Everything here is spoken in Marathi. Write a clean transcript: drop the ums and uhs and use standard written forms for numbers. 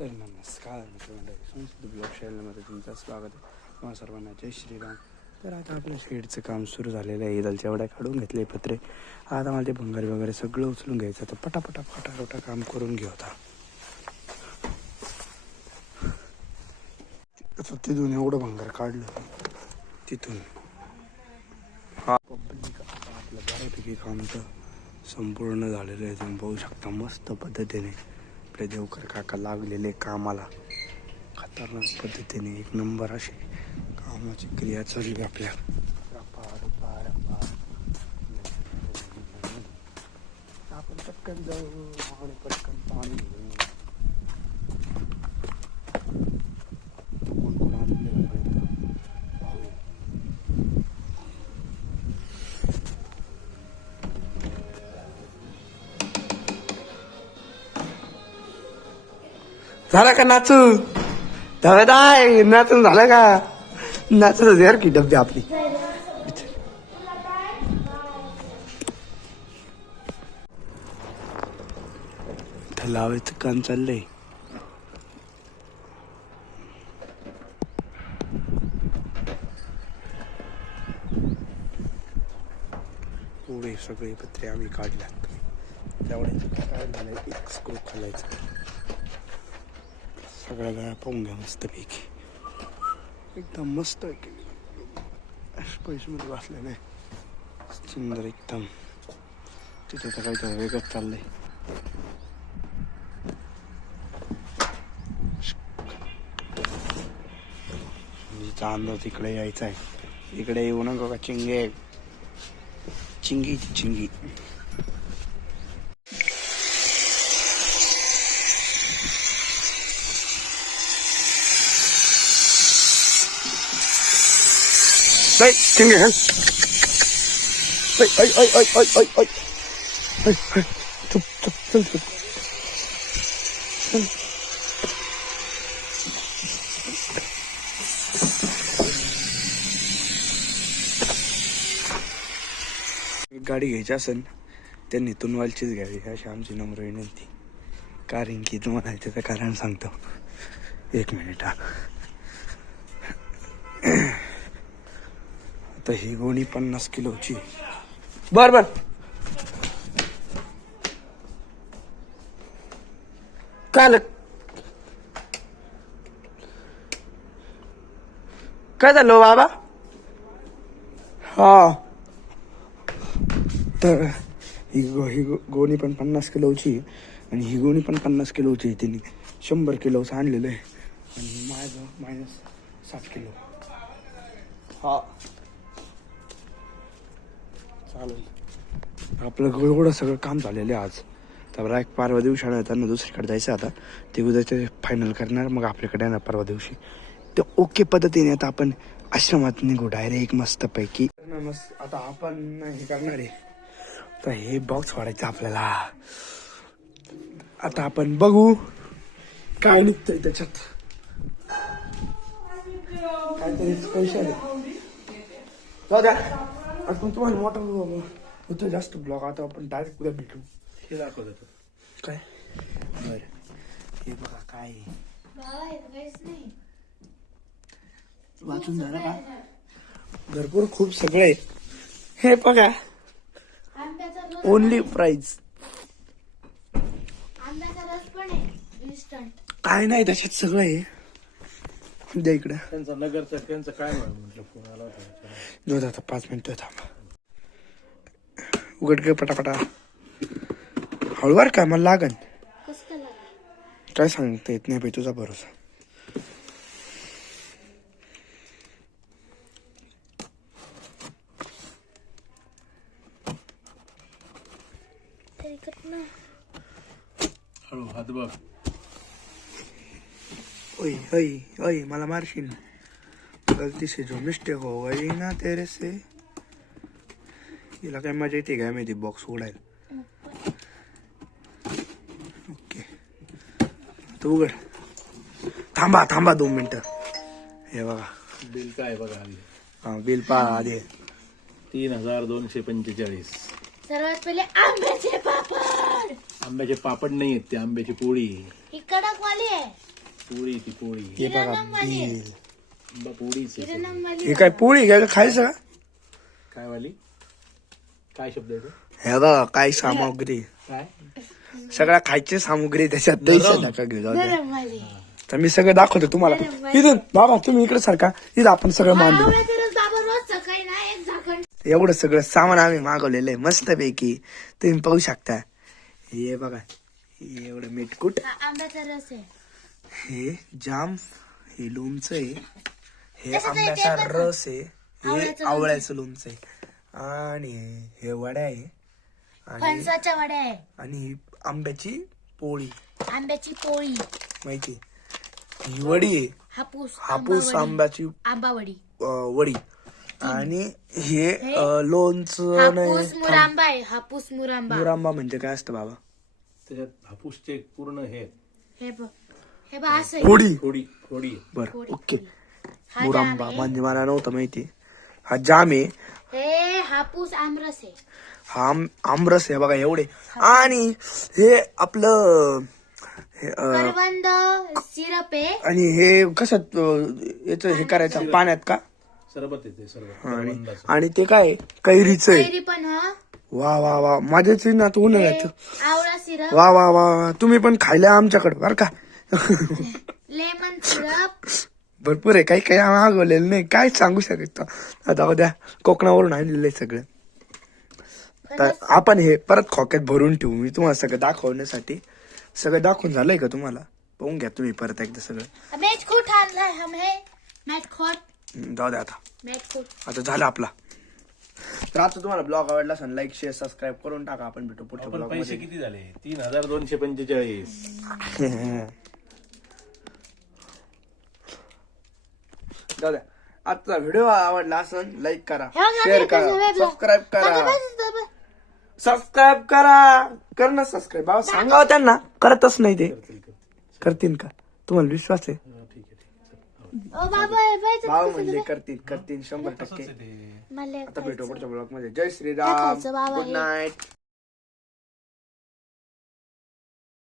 तर नमस्कार मित्रमंडळी, संस्कृत ब्लॉग चॅनलमध्ये तुमचं स्वागत आहे. तुम्हा सर्वांना जय श्रीराम. तर आता आपलं शेडचं काम सुरू झालेलं आहे. इथलच्या एवढ्या काढून घेतले पत्रे. आता मला ते भंगार वगैरे सगळं उचलून घ्यायचं. तर पटापटा फटाफटा काम करून घेऊ होता. तिथून एवढं भंगार काढलं तिथून. हा आपलं बऱ्यापैकी काम तर संपूर्ण झालेलं आहे. तुम्ही पाहू शकता मस्त पद्धतीने आपले देवकर काका लागलेले कामाला. खतरनाक पद्धतीने एक नंबर अशी कामाची क्रिया चालली आपल्या. आपण पटकन जाऊ आणि पटकन पाणी घेऊ. झालं का नाचू? धवदाय नाचून झालं का? नाचत यार की डब्बी आपली. लावायचं काम चाललंय. एवढे सगळे पत्रे आम्ही काढल्यात. तेवढ्याचं काय झालंय, एक स्क्रू खालायचं. सगळ्या गाड्या पाहून घ्या मस्तपैकी. एकदम मस्त पैसे मध्ये बसलेलं आहे. सुंदर एकदम. तिथे तर काहीतरी वेगळंच चाललंय. जिचा अंदाज इकडे यायचा आहे. इकडे येऊ नका का चिंगे. चिंगी चिंगी. Đây, चिंगे हल. ऐ ऐ ऐ ऐ ऐ ऐ ऐ ऐ. चुप चुप चल चल. गाडी घ्यायची असेल त्यांनी तुनवालचीच घ्यावी अशी आमची नम्र विनंती. कारण की तुम्हाला त्याचं कारण सांगतो. एक मिनिट. आता ही गोणी 50 किलोची. बर बर. काय झालं बाबा? हा तर ही गोणी पण 50 किलोची आणि ही गोणी पण 50 किलोची. तिने 100 किलोचं आणलेलं आहे आणि माझं -60 किलो. हा चालेल. आपलं एवढं सगळं काम झालेलं आहे आज. तर एक परवा दिवशी त्यांना दुसरीकडे जायचं. आता ते उद्या ते फायनल करणार, मग आपल्याकडे येणार परवा दिवशी. तर ओके पद्धतीने आता आपण आश्रमात निघू डायरेक्ट मस्तपैकी. आता आपण हे करणार आहे. तर हे बॉक्स वाढायचं आपल्याला. आता आपण बघू काय निघतंय त्याच्यात. काहीतरी स्पेशल आहे. दादा आपण तुम्हाला मोठा होतं जास्त ब्लॉग. आता आपण डायरेक्ट उद्या भेटू. हे दाखवत होतो काय. बर हे बघा काय वाचून झालं का. भरपूर खूप सगळं आहे. हे बघा ओनली प्राइज. काय नाही त्याच्यात सगळं आहे. द्या इकडे. त्यांचा नगरचा त्यांचं काय म्हटलं फोन आला होता. दोन आता 5 मिनिटं थांबा. उघड गे पटापटा. हळूवार का मला लागन. काय सांगता येत नाही बाई, तुझा भरोसा. हळू हात बघ. ओय ओय ओय मला मारशील. गलती से जो मिस्टेक हो गई ना तेरे से. हिला काय मजा येते काय माहिती बॉक्स उघडायला. ओके तू उघड. थांबा 2 मिनिटं. हे बघा बिल काय बघा आधी. हा बिल पहा आधी. 3245. सर्वात पहिले आंब्याचे पापड. आंब्याचे पापड नाही आहेत ते, आंब्याची पोळी. ही कडक वाली आहे. पोळी ती पोळी हे बघा बिल. आंबा पोळीच आहे. हे काय पोळी काय खायचं का? काय वाली काय शब्द आहे तो? हे बघा काय सामग्री, काय सगळ्या खायची सामग्री त्याच्यात द्यायचं नका घेऊ, जाऊ द्या. तर मी सगळं दाखवतो तुम्हाला. इथून बाबा तुम्ही इकडे सारखा, इथं आपण सगळं मांडू. एवढं सगळं सामान आम्ही मागवलेलं आहे मस्त पैकी, तुम्ही पाहू शकता. हे बघा हे एवढं मीठकूट, आंब्याचा रस आहे. हे जाम, हे लोणचं आहे, हे आंब्याचा रस आहे, हे आवळ्याचं लोणचं आहे, आणि हे वड्या आहे, आणि फणसाच्या वड्या आहे, आणि ही आंब्याची पोळी आंब्याची पोळी माहिती, ही वडी आहे, हापूस हापूस आंब्याची आंबावडी, वडी, आणि हे लोणचं नाही. हापूस मुरांबा आहे. हापूस मुरांबा मुरांबा म्हणजे काय असतं बाबा? त्याच्यात हापूसचे पूर्ण हे हे बघ, हे बघ असं आहे. फोडी. फोडी फोडी बर फोडी, ओके. हा मुरांबा जाम म्हणजे मला नव्हतं माहिती. हा जाम आहे, हे हापूस आमरस आहे. हा आमरस आहे बघा एवढे, आणि हे आपलं करवंद सिरप आहे. आणि हे कशात याच हे करायचं पाण्यात का? सरबत येते सरबत आणि करवंदाचं. आणि ते काय कैरीचं आहे. कैरी पण हा वा वा वा माझ्याच ना तू उन्हाळ्यात. आवळा सिरप, वा वा वा वा. तुम्ही पण खायला आमच्याकडे बर का. लेमन सिरप, भरपूर आहे, काही काही मागवलेलं नाही, काय सांगू शकत आता. उद्या कोकणावरून आणलेलं आहे सगळं. तर आपण हे परत खोक्यात भरून ठेवू, मी तुम्हाला सगळं दाखवण्यासाठी. सगळं दाखवून झालंय का तुम्हाला? पाहून घ्या तुम्ही परत एकदा सगळं. मॅच खोट आणलाय हम हे मॅच खोट, जाऊ द्या आता, मॅच खोट. आता झालं आपला. तर आता तुम्हाला ब्लॉग आवडला असेल, लाईक शेअर सबस्क्राईब करून टाका. आपण भेटू पुढच्या आपण ब्लॉग पैसे मध्ये. किती झाले? 3245. जाऊ द्या. आजचा व्हिडिओ आवडला असेल, लाईक करा, हे बघा, शेअर हे करा, बघा, सबस्क्राईब करा, बघा. सबस्क्राईब करा. कर ना सबस्क्राईब. बाबा सांगावं त्यांना, करतच नाही ते. करतील का? तुम्हाला विश्वास आहे? ठीक आहे ठीक ओ बाबा हे पाहिजे बाबा म्हणले करतील, करतील 100%. आहे. मला आता भेटू पुढच्या ब्लॉग मध्ये. जय श्रीराम, खायचं बाबा गुड हे. नाईट.